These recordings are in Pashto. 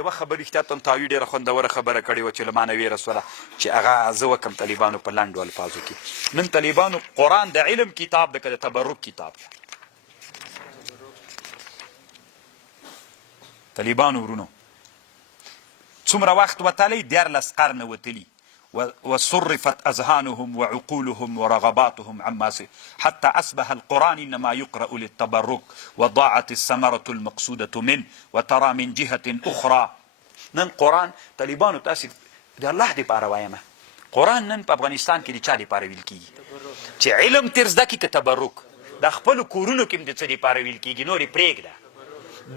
یوه خبره احتیاطاً تاوي ډېره خوندوره خبره کړې وه چې له ما نه ویره سوله چې هغه زه وکړم طالبانو په لنډو الفاظو کې. نن طالبانو قرآن د علم کتاب ده که د تبرک کتاب ده؟ طالبانو ورونو څومره وخت وتلی؟ 14 قرنه وتلي. وصرفت أذهانهم وعقولهم ورغباتهم عما حتى أصبح القرآن إنما يقرأ للتبرك وضاعت الثمرة المقصودة منه وترى من جهة أخرى. نن قرآن طالبانو تاسې د الله دپاره وایم قرآن نن په افغانستان کې د چا دپاره ویل کېږي؟ چې علم تر زده کړي که تبرک؟ د خپلو کورونو کې هم د څه دپاره ویل کېږي؟ نور یې پرېږده.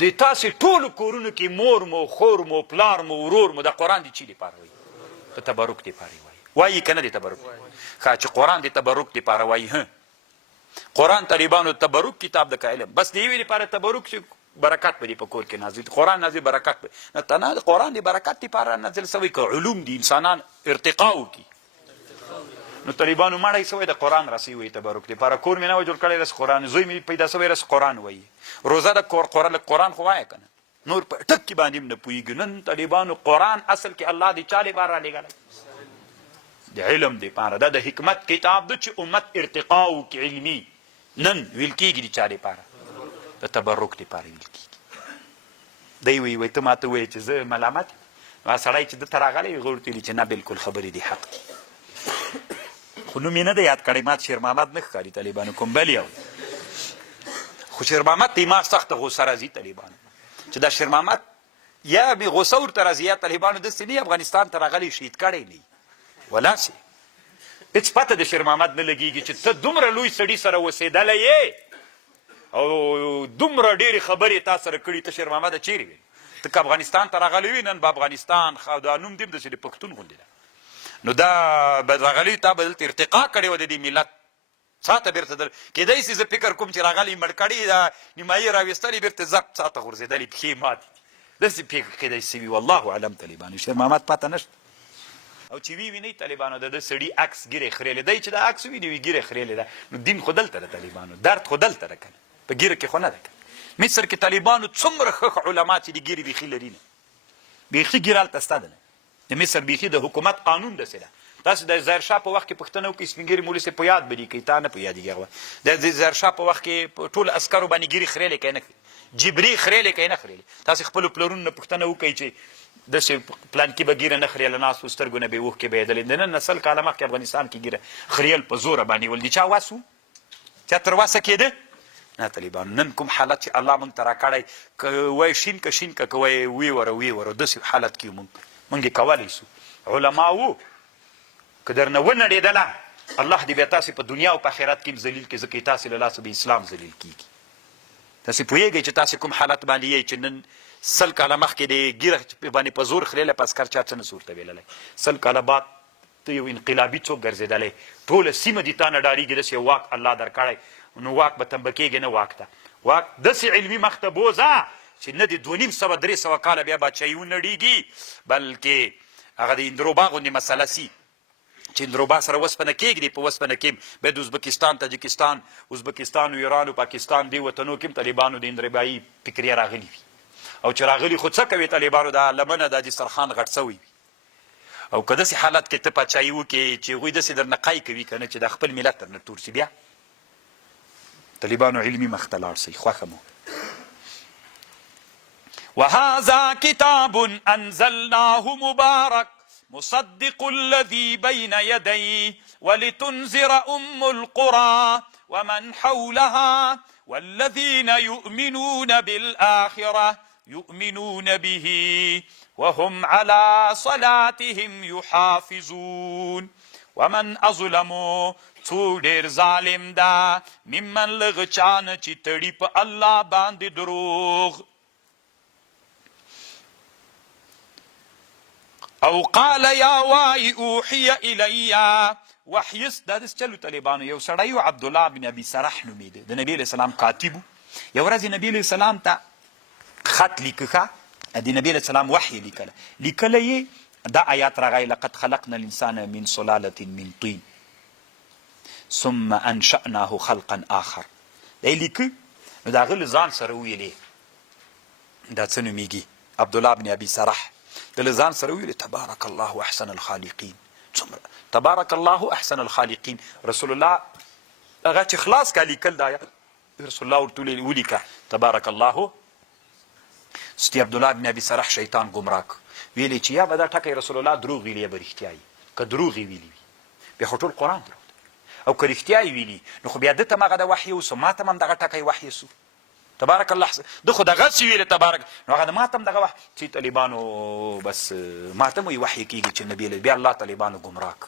د تاسې ټولو کورونو کې مور مو خور مو پلار مو ورور مو د قرآن د چي دپاره وایي؟ د تبرک دپاره یې وایي که نه د تبرک؟ ښه چې قرآن د تبرک دپاره وایي. قرآن طالبانو د تبرک کتاب د که علم بس د یوې دپاره تبرک چې برکت به دې په کور کې نازل قرآن نازل برکت به نه تنه قرآن د برکت دپاره نازل سوی که علوم دي انسانان ارتقا وکړي نو طالبانو مړی سوی د قرآن رسی وایي تبرک دپاره. کور مې نه وه جوړ کړی رس قرآن، زوی مې پیدا سوی رس قرآن وایي. روزه د قرآن خو وایه که نه؟ نور په ټک کې باندې هم نه پوهېږي. نن طالبانو قرآن اصل کې الله د چا دپاره رالیږلی؟ د علم دپاره. دا د حکمت کتاب ده چې امت ارتقا وکړي علمي. نن ویل کېږي د چا دپاره؟ د تبرک دپاره ویل کېږي. دی وایي ته ما ته وایې چې زه ملامت یم. سړی چې دته راغلی هغه ورته ویلي چې نه بلکل خبرې دي حق دي. خو نوم یې نه دی یاد کړی. ما شیر محمد نه ښکاري طالبانو کوم بل یو. خو شیر محمد ته ما سخته غوسه راځي طالبانو چې دا شیر محمد یا مې غوسه ورته راځي یا طالبانو داسې نه افغانستان ته راغلی شهید کړی نه ولاسې هېڅ پته د شیر محمد نه لګېږي چې ته دومره لوی سړي سره اوسېدلی یې او دومره ډېرې خبرې تا سره کړي. ته شیر محمده چیرې وې؟ ته که افغانستان ته راغلی وي نن به افغانستان دا نوم دې هم داسې د پښتون غوندې ده. نو دا به راغلی تا به دلته ارتقا کړې وه د دې ملت ساته بېرته کېدی سي زه فکر کوم چې راغلی مړ کړي دا نیمایي راویستلې بېرته زپ ساته غورځېدلې پښې ماتې داسې پېښه کېدی سي وي. والله اعلم طالبانو شیر محمد پته نشته. او چې وی وینئ طالبانو د ده سړي عکس ګیرې خریلې دی چې دا عکس وویني وي ګیرې خریلې ده. نو دین خو دلته ده طالبانو، درد خو دلته ده که نه په ګیره کې خو نه ده که. مصر کې طالبانو څومره ښه علما چې د ګیرې بیخي لري نه بیخي ګیره هلته سته ده نه. د مصر بیخي د حکومت قانون داسې ده. تاسو د ظاهرشاه په وخت کې پوښتنه وکړئ سپین ږیري مولوي صاحب په یاد به دي کوي تا نه په یادېږي هغه د ظاهرشاه په وخت کې په ټولو عسکرو باندې ګیرې خریلې که یې نه جبري خریلې که یې نه خریلې. تاسې خپلو پلرونو نه پوښتنه وکړئ چې داسې پلانکي به ګیره نه خریله ناست و سترګو نه به یې اوښکې بهېدلې. د نن 90 کاله مخکې افغانستان کې ګیره خریل په زوره باندې ول د چا وس و؟ چا تر وسه کېده؟ نه طالبانو. نن کوم حالت چې الله موږ ته راکړی که وایي شین که شین که وایي وی وره داسې حالت کې موږ یې کولی سو. علما وو که درنه ونړېدله الله دې بیا تاسې په دنیا او په آخرت کې هم ذلیل کړي ځکه تاسې له لاسه به اسلام ذلیل کېږي. تاسې پوهېږئ چې تاسې کوم حالت باندې یئ چې نن 100 کاله مخکې د ګیره باندې په زور خریله په عسکر چا څه نه سو ورته ویللی. 100 کاله بعد ته یو انقلابي څوک ګرځېدلی ټوله سیمه دې تا نه ډارېږي داسې یو واک الله درکړی نو واک به تنبه کېږي نه واک ته واک داسې علمي مخ ته بوځه چې نه د 250-300 کاله بیا بادشاهي ونړېږي بلکې هغه د اندروبا غوندې مسله سي چې اندروبا سره وسپنه کېږدي په وسپنه کې بیا د ازبکستان تاجکستان ازبکستان و ایران و پاکستان دې وطنو کې هم طالبانو د اندربایي فکریه راغلي وي او چې راغلي خو څه کوي طالبانو دا لمنه دا دسترخوان غټ سوی وي. او که داسې حالت کې ته پاچاهي وکړې چې هغوی داسې درنه قای کوي که نه چې د خپل ملت درنه تور سي بیا طالبانو علمي مخ ته لاړ سئ خوښه مو. وهذا كتاب أنزلناه مبارك مصدق الذي بين يديه ولتنذر القرى ومن حولها والذين يؤمنون بالآخرة يؤمنون به وهم على صلاتهم يحافظون ومن أظلم څوک ډېر ظالم ده ممن له چا نه چې تړي په الله باندې دروغ او قال یا وای اوحی الی وحیس دا داسې چلو طالبانو یو سړی و عبدالله بن ابي سرح نومېده د نبي علیه السلام کاتب یو ورځ نبي علیه السلام ته خط لیکه د نبي علیه السلام وحی لیکله یې دا آیات راغی لقد خلقنا الانسان من سلالة من طین ثم انشأناه خلقا آخر دا یې لیکه نو د هغه له ځان سره ویلې دا څه نومېږي عبدالله بن ابي سرح د ځان سره ویل تبارک الله احسن الخالقین. تبارک الله احسن الخالقین. رسول الله هغه چې خلاص کا لیکل دا رسول الله ورته ولیکه تبارک الله. ستی عبدالله بن ابي سرح شیطان گمراه ویلی چې یا به دا ټکی رسول الله دروغ ویلی یا به رښتیا وي. که دروغ یې ویلي وي بیا خو ټول قرآن دروغ دی، او که رښتیا یې ویلي نو خو بیا ده ته هم هغه د وحي وسو، ما ته هم دغه ټکی وحي سو. تبارک الله ده خو دغسې ویلې تبارک، نو هغه د ما ته هم دغه وحي چې طالبانو بس ما ته هم وایي وحي کېږي چې نبي بیا الله طالبانو ګمراه که.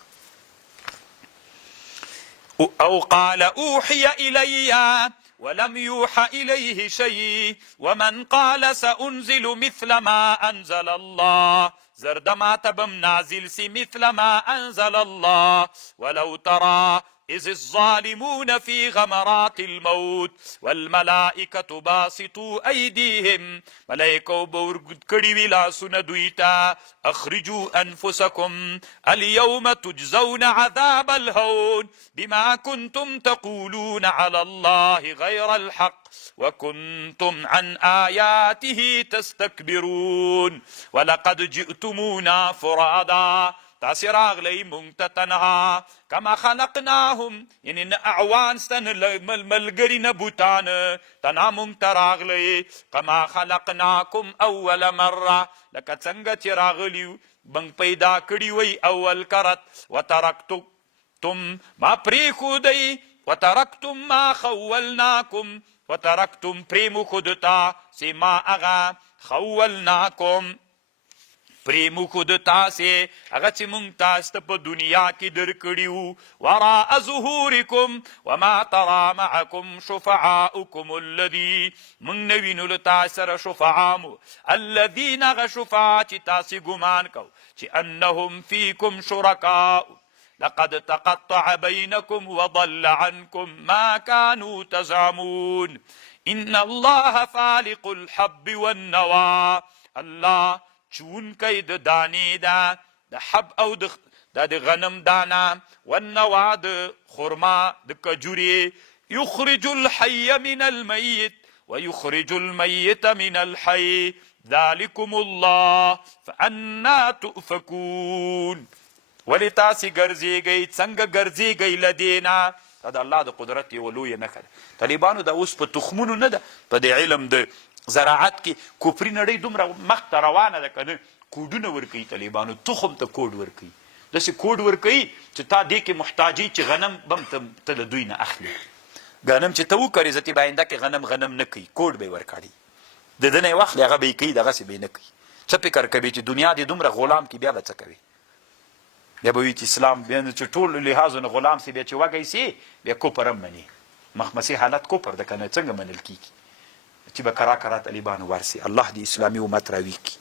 او قال اوحي الي ولم يوحى إليه شيء ومن قال سأنزل مثل ما أنزل الله زرد ما تبم نازل سي مثل ما أنزل الله ولو ترى إذ الظالمون في غمرات الموت والملائكة باسطوا أيديهم ملائكة بورقد كريوي لاسنا دويتا أخرجوا أنفسكم اليوم تجزون عذاب الهون بما كنتم تقولون على الله غير الحق وكنتم عن آياته تستكبرون ولقد جئتمونا فرادا تاسې راغلی مونږ ته تنها کما خلقناهم یعنی نه اعوان سته نه ملګري نه بوتان تنها مونږ ته راغلی کما خلقناکم اول مره لکه څنګه چې راغلي بنګ پیدا کړي وی اول کرت وترکتم ما پرېښودی وترکتم ما خولناکم وترکتم پرېموښود تا سې ما هغه خولناکم پرېموښود تاسې هغه چې مونږ تاسو ته په دنیا کې درکړي وو وراء ظهورکم وما ترى معکم شفعاؤکم الذي مونږ نه وینو له تاسو سره شفعا مو الذین هغه شفعا چې تاسې ګمان کو چې انهم فیکم شرکاء لقد تقطع بينكم وضل عنكم ما كانوا تزعمون ان الله فالق الحب والنوى الله چون کوي د دانې دا د حب او د غنم دانا والنوا د خرما د کجوري يخرج الحي من الميت ويخرج الميت من الحي ذلكم الله فأنا تؤفكون. ولی تاسې ګرځېږئ څنګه ګرځېږئ له دینا دا د الله د قدرت یوه لویه نښه ده. طالبانو دا اوس په تخمونو نه ده، په د علم د زراعت کې کفري نړۍ دومره مخته روانه ده که نه کوډونه ورکوي طالبانو، تخم ته کوډ ورکوي، داسې کوډ ورکوي چې تا دې کې محتاجي چې غنم بم ته د دوی نه اخلي، غنم چې ته وکړې زه په آینده کې غنم نه کوي کوډ به یې ورکړي د ده نه یې واخلي هغه به یې کوي دغسې به یې نه کوي. څه فکر کوي چې دنیا دې دومره غلام کې بیا به څه کوي؟ بیا به وي چې اسلام بیا چې ټول لحاظو نه غلام سي بیا چې وږی سي بیا کفر هم مني. مخمسي حالت کفر ده که نه څنګه منل کېږي چې به کرا طالبانو ورسي. الله دې اسلامي امت راویږي.